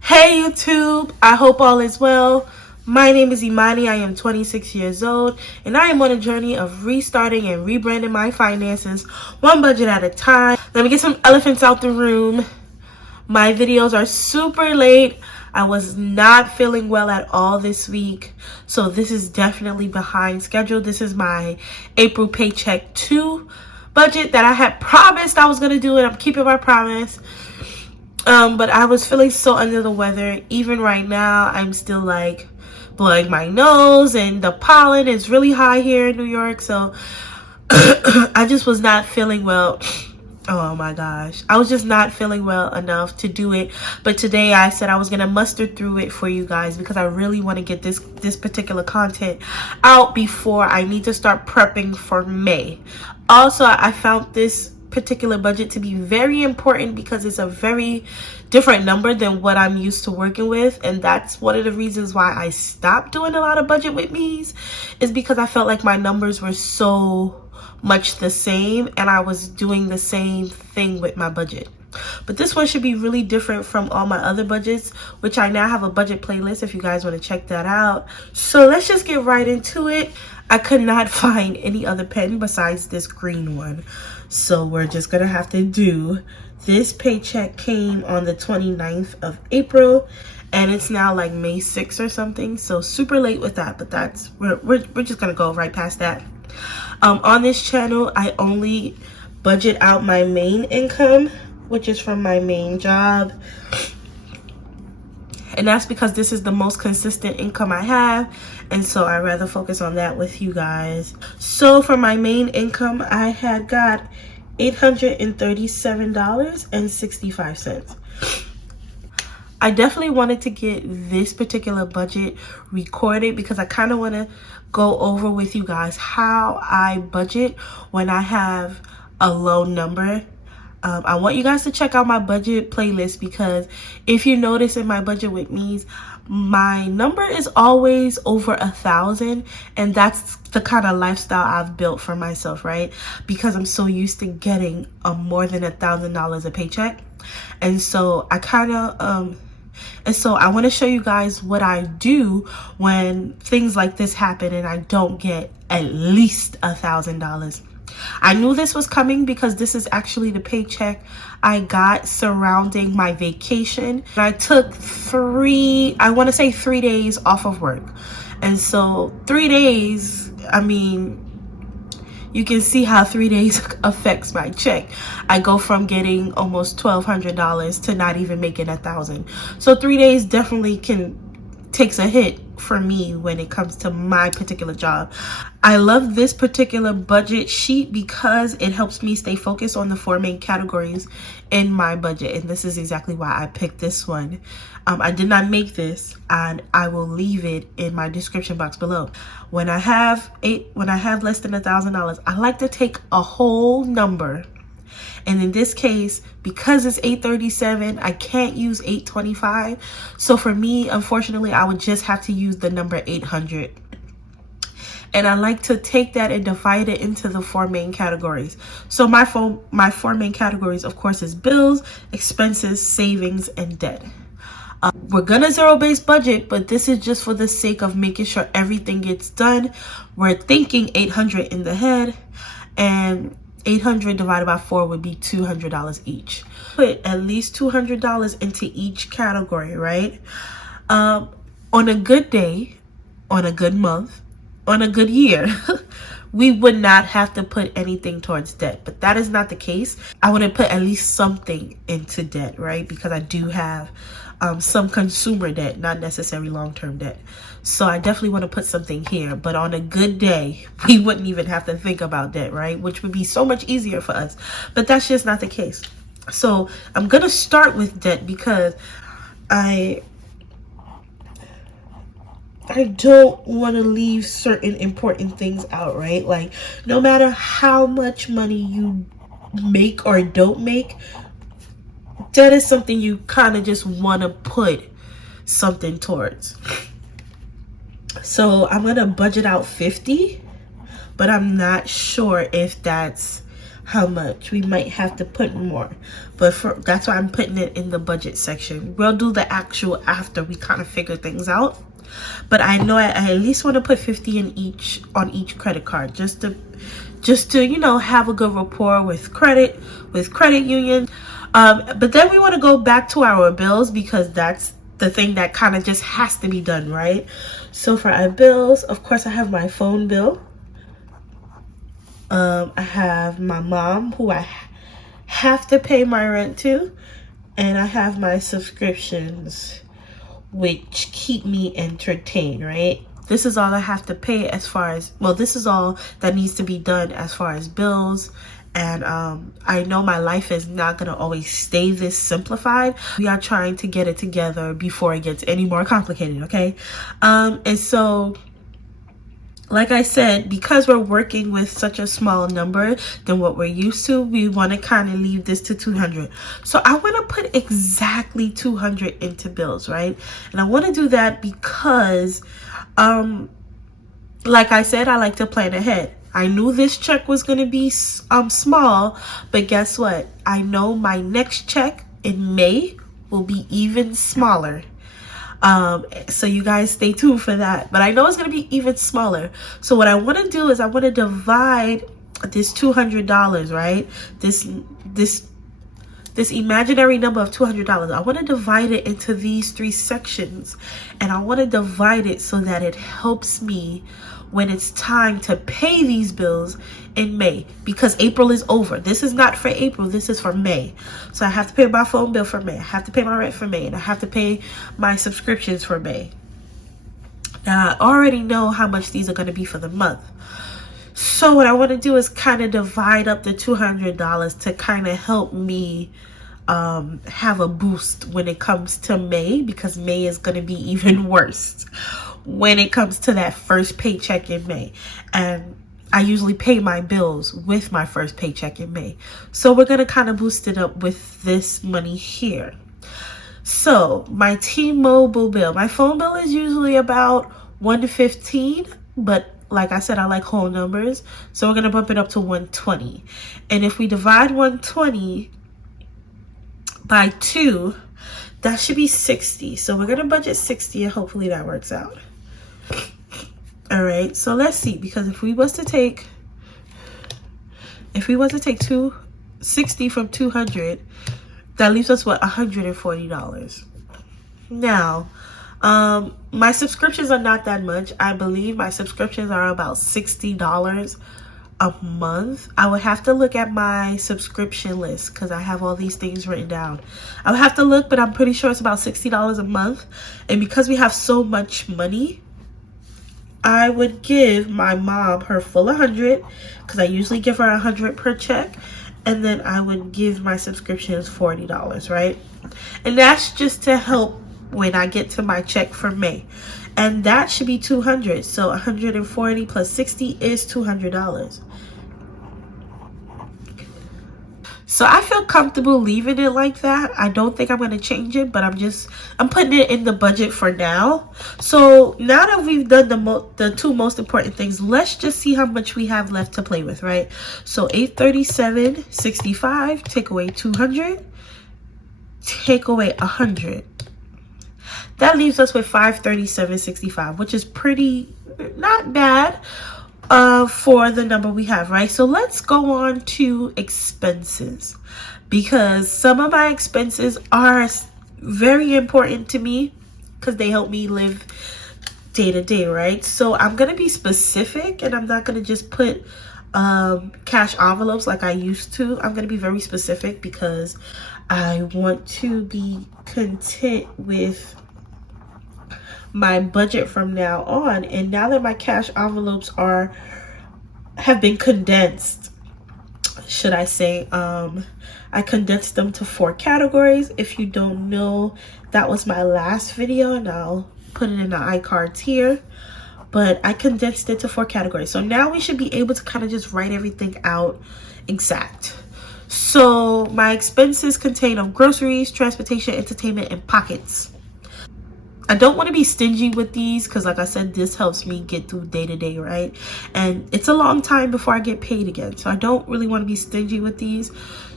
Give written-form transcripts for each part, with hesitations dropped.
Hey YouTube, I hope all is well. My name is Imani, I am 26 years old, and I am on a journey of restarting and rebranding my finances, one budget at a time. Let me get some elephants out the room. My videos are super late. I was not feeling well at all this week, so this is definitely behind schedule. This is my April Paycheck 2 budget that I had promised I was going to do, and I'm keeping my promise. But I was feeling so under the weather. Even right now, I'm still like blowing my nose, and the pollen is really high here in New York. So I just was not feeling well. Oh my gosh. I was just not feeling well enough to do it. But today I said I was going to muster through it for you guys because I really want to get this particular content out before I need to start prepping for May. Also, I found this particular budget to be very important because it's a very different number than what I'm used to working with, and that's one of the reasons why I stopped doing a lot of budget with me's, is because I felt like my numbers were so much the same and I was doing the same thing with my budget. But this one should be really different from all my other budgets, which I now have a budget playlist if you guys want to check that out. So let's just get right into it. I could not find any other pen besides this green one, so we're just gonna have to do this. Paycheck came on the 29th of April and it's now like May 6th or something, so super late with that, but that's we're just gonna go right past that. On this channel I only budget out my main income, which is from my main job, and that's because this is the most consistent income I have, and so I rather focus on that with you guys. So for my main income, I had got $837.65. I definitely wanted to get this particular budget recorded because I kind of want to go over with you guys how I budget when I have a low number. I want you guys to check out my budget playlist because if you notice in my budget with me's, my number is always over 1,000, and that's the kind of lifestyle I've built for myself, right? Because I'm so used to getting more than $1,000 a paycheck, and so I kind of and so I want to show you guys what I do when things like this happen and I don't get at least $1,000. I knew this was coming because this is actually the paycheck I got surrounding my vacation. I took 3 days off of work. And so 3 days, I mean, you can see how 3 days affects my check. I go from getting almost $1,200 to not even making $1,000. So 3 days definitely takes a hit for me when it comes to my particular job. I love this particular budget sheet because it helps me stay focused on the 4 main categories in my budget, and this is exactly why I picked this one. I did not make this, and I will leave it in my description box below. When I have less than $1,000, I like to take a whole number. And in this case, because it's 837, I can't use 825. So for me, unfortunately, I would just have to use the number 800. And I like to take that and divide it into the 4 main categories. So my 4 main categories, of course, is bills, expenses, savings, and debt. We're gonna zero-base budget, but this is just for the sake of making sure everything gets done. We're thinking 800 in the head, and 800 divided by 4 would be $200 each. Put at least $200 into each category, right? On a good day, on a good month, on a good year, we would not have to put anything towards debt, but that is not the case. I want to put at least something into debt, right? Because I do have some consumer debt, not necessarily long-term debt. So I definitely want to put something here, but on a good day, we wouldn't even have to think about debt, right? Which would be so much easier for us, but that's just not the case. So I'm going to start with debt because I don't want to leave certain important things out, right? Like, no matter how much money you make or don't make, that is something you kind of just want to put something towards. So I'm going to budget out 50, but I'm not sure if that's how much. We might have to put more, but that's why I'm putting it in the budget section. We'll do the actual after we kind of figure things out. But I know I at least want to put 50 in each on each credit card, just to you know, have a good rapport with credit union. But then we want to go back to our bills, because that's the thing that kind of just has to be done, right? So for our bills, of course, I have my phone bill. I have my mom, who I have to pay my rent to, and I have my subscriptions, which keep me entertained, right? This is all I have to pay as far as, well, this is all that needs to be done as far as bills. And I know my life is not going to always stay this simplified. We are trying to get it together before it gets any more complicated, okay? And so, like I said, because we're working with such a small number than what we're used to, we want to kind of leave this to 200. So I want to put exactly 200 into bills, right? And I want to do that because, like I said, I like to plan ahead. I knew this check was going to be small, but guess what? I know my next check in May will be even smaller. So you guys stay tuned for that, but I know it's going to be even smaller. So what I want to do is I want to divide this $200, right? This imaginary number of $200. I want to divide it into these 3 sections, and I want to divide it so that it helps me when it's time to pay these bills in May, because April is over. This is not for April, this is for May. So I have to pay my phone bill for May, I have to pay my rent for May, and I have to pay my subscriptions for May. Now I already know how much these are going to be for the month. So what I want to do is kind of divide up the $200 to kind of help me have a boost when it comes to May, because May is going to be even worse when it comes to that first paycheck in May. And I usually pay my bills with my first paycheck in May. So we're going to kind of boost it up with this money here. So my T-Mobile bill, my phone bill is usually about $115, but like I said, I like whole numbers. So we're going to bump it up to $120. And if we divide 120 by 2, that should be 60. So we're going to budget 60, and hopefully that works out. All right, so let's see, because if we was to take 260 from 200, that leaves us with $140. Now, my subscriptions are not that much. I believe my subscriptions are about $60 a month. I would have to look at my subscription list because I have all these things written down. I would have to look, but I'm pretty sure it's about $60 a month. And because we have so much money, I would give my mom her full 100, because I usually give her 100 per check, and then I would give my subscriptions $40, right? And that's just to help when I get to my check for May. And that should be 200. So 140 plus 60 is $200. So I feel comfortable leaving it like that. I don't think I'm going to change it, but I'm putting it in the budget for now. So now that we've done the 2 most important things, let's just see how much we have left to play with, right? So $837.65, take away 200, take away 100. That leaves us with $537.65, which is pretty not bad for the number we have, right? So let's go on to expenses, because some of my expenses are very important to me because they help me live day to day, right? So I'm going to be specific, and I'm not going to just put cash envelopes like I used to. I'm going to be very specific because I want to be content with my budget from now on. And now that my cash envelopes have been condensed, should I say, I condensed them to 4 categories. If you don't know, that was my last video, and I'll put it in the iCards here, but I condensed it to 4 categories. So now we should be able to kind of just write everything out exact. So my expenses contain of groceries, transportation, entertainment, and pockets. I don't want to be stingy with these because, like I said, this helps me get through day to day, right? And it's a long time before I get paid again. So I don't really want to be stingy with these.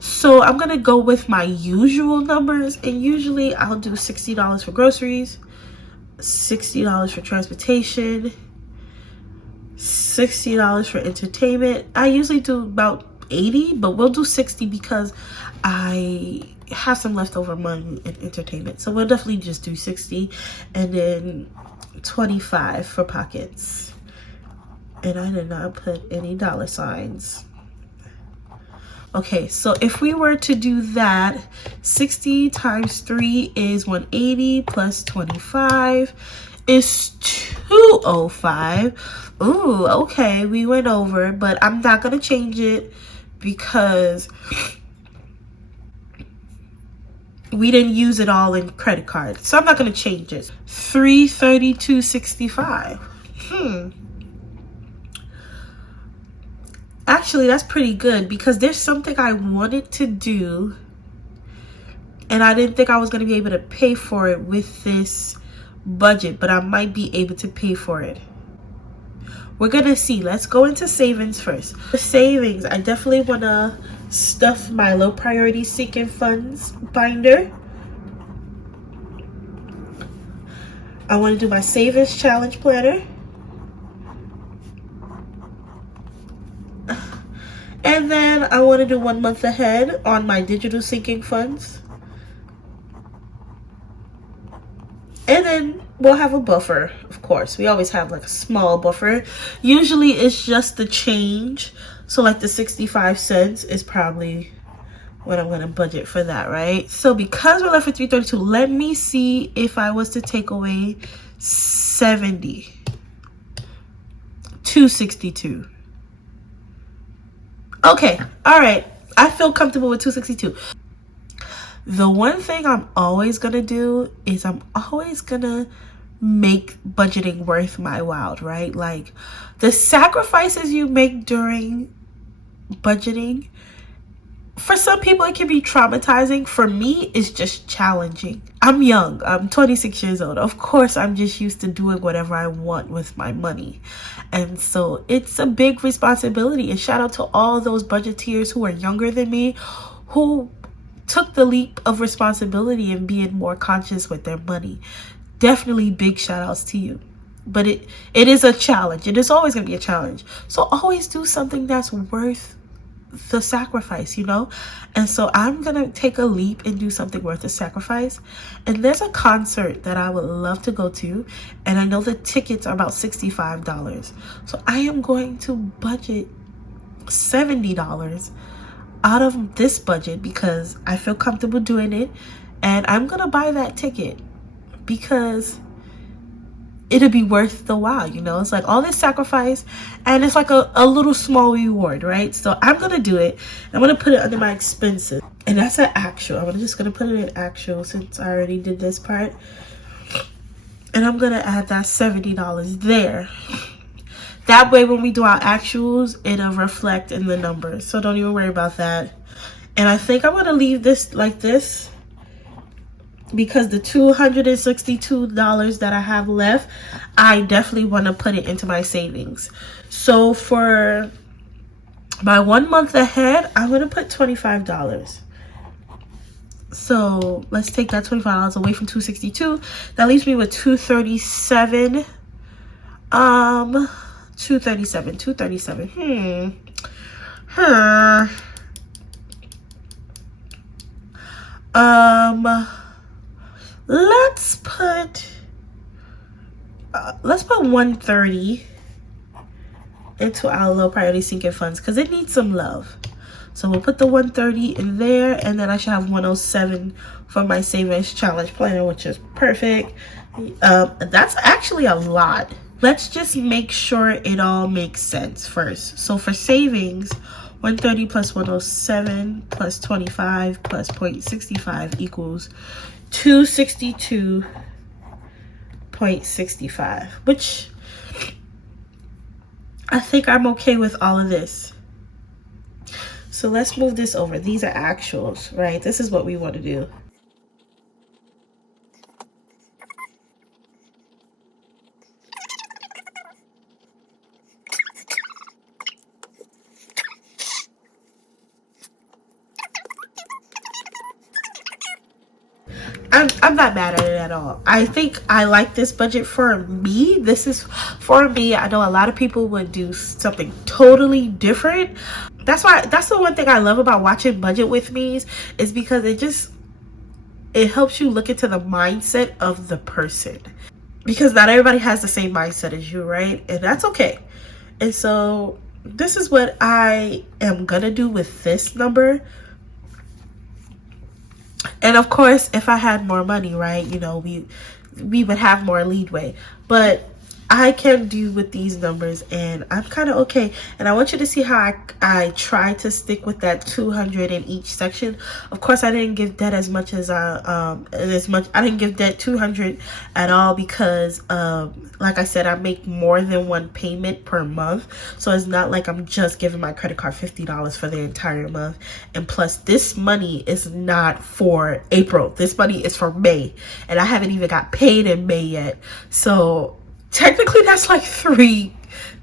So I'm going to go with my usual numbers. And usually I'll do $60 for groceries, $60 for transportation, $60 for entertainment. I usually do about 80, but we'll do 60 because I have some leftover money in entertainment. So we'll definitely just do 60, and then 25 for pockets. And I did not put any dollar signs. Okay, so if we were to do that, 60 times 3 is 180 plus 25 is 205. Ooh, okay, we went over, but I'm not gonna change it because we didn't use it all in credit card. So I'm not gonna change it. 332.65. Actually, that's pretty good because there's something I wanted to do and I didn't think I was gonna be able to pay for it with this budget, but I might be able to pay for it. We're gonna see. Let's go into savings first. For savings, I definitely wanna stuff my low priority seeking funds binder. I want to do my savings challenge planner. And then I want to do 1 month ahead on my digital sinking funds. And then we'll have a buffer, of course. We always have like a small buffer. Usually it's just the change. So like the 65 cents is probably what I'm going to budget for that, right? So because we're left with 332, let me see if I was to take away 70. 262. Okay, all right. I feel comfortable with 262. The one thing I'm always gonna do is I'm always gonna make budgeting worth my while, right? Like the sacrifices you make during budgeting, for some people it can be traumatizing. For me, it's just challenging. I'm young. I'm 26 years old. Of course, I'm just used to doing whatever I want with my money. And so it's a big responsibility. And shout out to all those budgeteers who are younger than me, who took the leap of responsibility and being more conscious with their money. Definitely big shout outs to you. But it is a challenge. It is always going to be a challenge. So always do something that's worth the sacrifice, you know? And so I'm going to take a leap and do something worth the sacrifice. And there's a concert that I would love to go to. And I know the tickets are about $65. So I am going to budget $70 out of this budget because I feel comfortable doing it, and I'm gonna buy that ticket because it'll be worth the while, you know? It's like all this sacrifice and it's like a little small reward, right? So I'm gonna do it. I'm gonna put it under my expenses, and that's an actual. I'm just gonna put it in actual since I already did this part, and I'm gonna add that $70 there. That way, when we do our actuals, it'll reflect in the numbers. So don't even worry about that. And I think I'm going to leave this like this because the $262 that I have left, I definitely want to put it into my savings. So for my 1 month ahead, I'm going to put $25. So let's take that $25 away from 262. That leaves me with 237. 237. Let's put 130 into our low priority sinking funds because it needs some love. So we'll put the 130 in there, and then I should have 107 for my savings challenge planner, which is perfect. That's actually a lot. Let's just make sure it all makes sense first. So for savings, 130 plus 107 plus 25 plus 0.65 equals 262.65, which I think I'm okay with all of this. So let's move this over. These are actuals, right? This is what we want to do. I'm not mad at it at all. I think I like this budget for me. This is for me. I know a lot of people would do something totally different. That's the one thing I love about watching budget with me is because it helps you look into the mindset of the person, because not everybody has the same mindset as you, right? And that's okay. And so this is what I am gonna do with this number. And of course, if I had more money, right, you know, we would have more leeway. But I can do with these numbers, and I'm kind of okay. And I want you to see how I try to stick with that 200 in each section. Of course, I didn't give debt as much as I didn't give debt 200 at all, because like I said, I make more than one payment per month. So it's not like I'm just giving my credit card $50 for the entire month. And plus, this money is not for April. This money is for May, and I haven't even got paid in May yet. So technically that's like three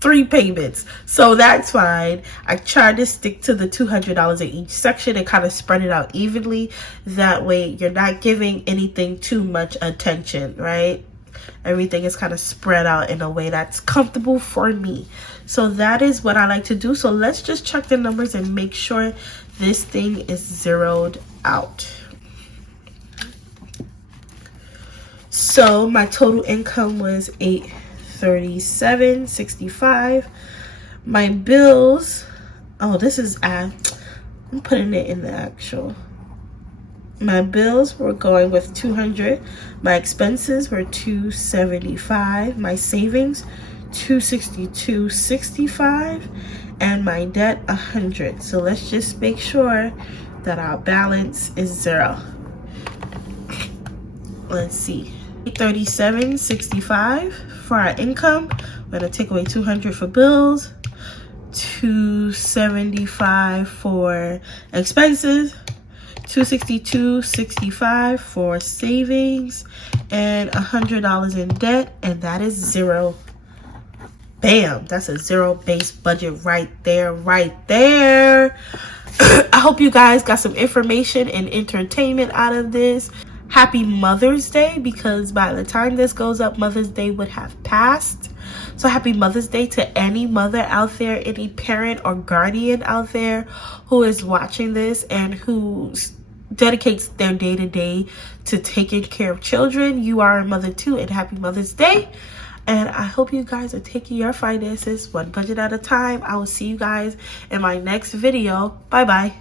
payments, so that's fine. I try to stick to the $200 in each section and kind of spread it out evenly. That way you're not giving anything too much attention, right? Everything is kind of spread out in a way that's comfortable for me. So that is what I like to do. So let's just check the numbers and make sure this thing is zeroed out. So my total income was $837.65. My bills, oh, this is I'm putting it in the actual. My bills were going with 200. My expenses were 275. My savings 262.65, and my debt 100. So let's just make sure that our balance is zero. Let's see. 37.65 for our income. We're gonna take away 200 for bills, 275 for expenses, 262.65 for savings, and $100 in debt, and that is zero. Bam, that's a zero-based budget right there, I hope you guys got some information and entertainment out of this. Happy Mother's Day, because by the time this goes up, Mother's Day would have passed. So happy Mother's Day to any mother out there, any parent or guardian out there who is watching this and who dedicates their day-to-day to taking care of children. You are a mother too, and happy Mother's Day. And I hope you guys are taking your finances one budget at a time. I will see you guys in my next video. Bye-bye.